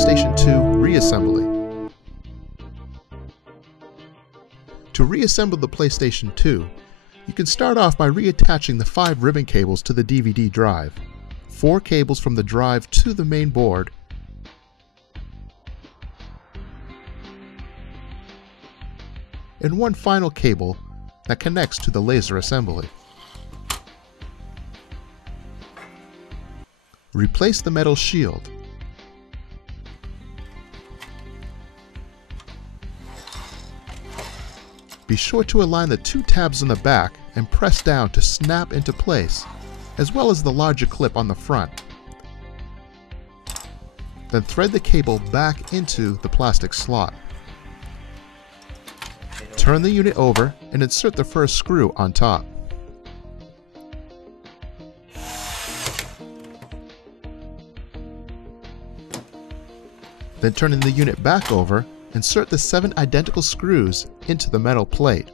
PlayStation 2 Reassembly. To reassemble the PlayStation 2, you can start off by reattaching the 5 ribbon cables to the DVD drive, 4 cables from the drive to the main board, and 1 final cable that connects to the laser assembly. Replace the metal shield. Be sure to align the 2 tabs on the back and press down to snap into place, as well as the larger clip on the front. Then thread the cable back into the plastic slot. Turn the unit over and insert the first screw on top. Then turning the unit back over, insert the 7 identical screws into the metal plate.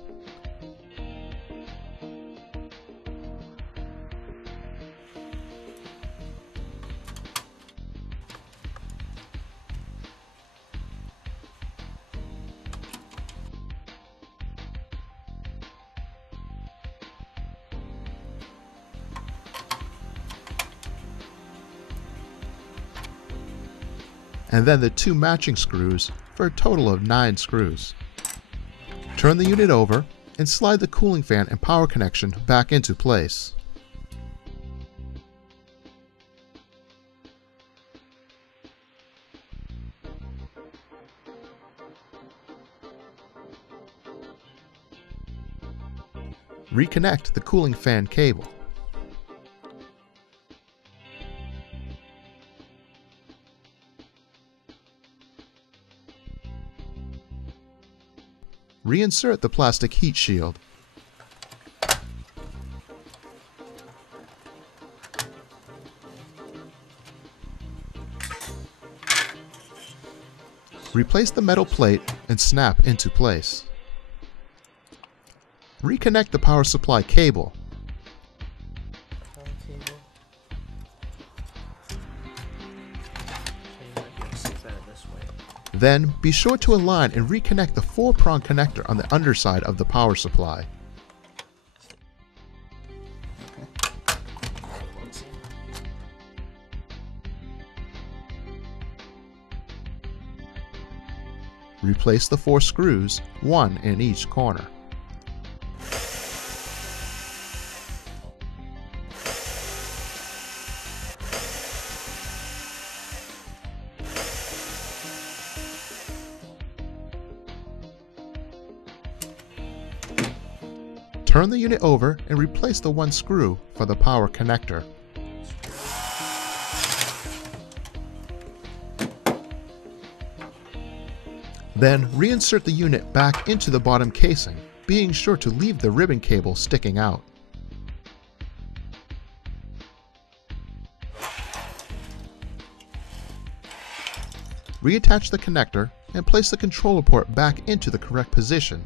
And then the 2 matching screws for a total of 9 screws. Turn the unit over and slide the cooling fan and power connection back into place. Reconnect the cooling fan cable. Reinsert the plastic heat shield. Replace the metal plate and snap into place. Reconnect the power supply cable. Then, be sure to align and reconnect the 4-prong connector on the underside of the power supply. Replace the 4 screws, 1 in each corner. Turn the unit over and replace the 1 screw for the power connector. Then reinsert the unit back into the bottom casing, being sure to leave the ribbon cable sticking out. Reattach the connector and place the controller port back into the correct position.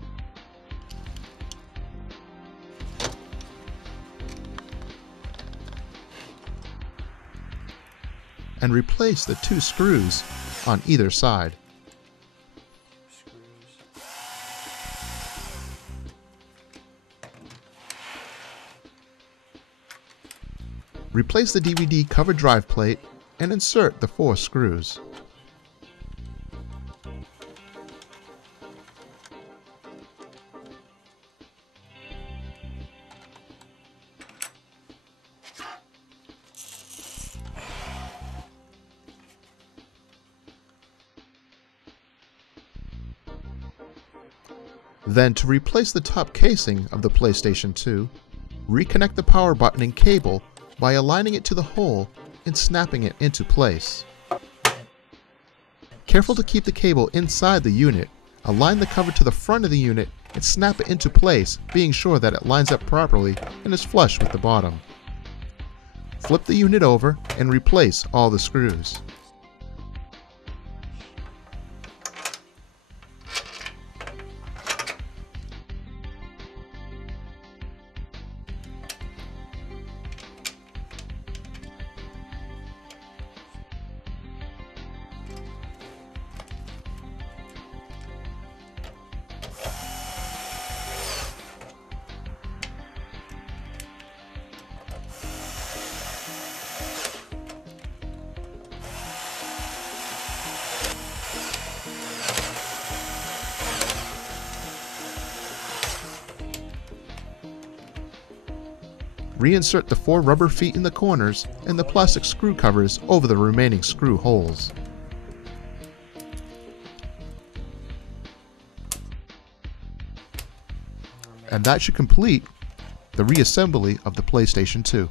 And replace the 2 screws on either side. Replace the DVD cover drive plate and insert the 4 screws. Then, to replace the top casing of the PlayStation 2, reconnect the power button and cable by aligning it to the hole and snapping it into place. Careful to keep the cable inside the unit, align the cover to the front of the unit and snap it into place, being sure that it lines up properly and is flush with the bottom. Flip the unit over and replace all the screws. Reinsert the 4 rubber feet in the corners and the plastic screw covers over the remaining screw holes. And that should complete the reassembly of the PlayStation 2.